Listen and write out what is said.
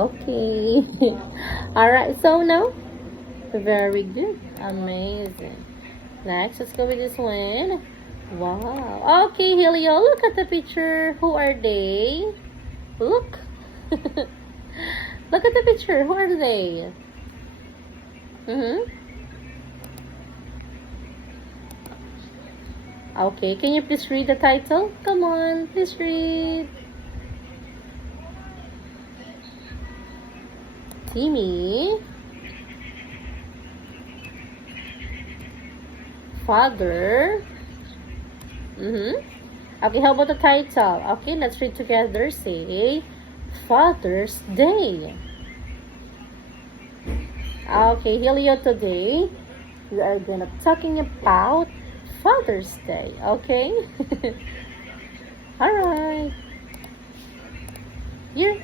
Okay. Alright, so now, very good. Amazing. Next, let's go with this one. Wow. Okay, Helio, look at the picture. Who are they? Look. Look at the picture. Who are they? Okay, can you please read the title? Come on, please read. Timmy. Father. Okay, how about the title? Okay, let's read together. Say, Father's Day. Okay, Helio, today we are gonna talking about Father's Day. Okay. All right. Here.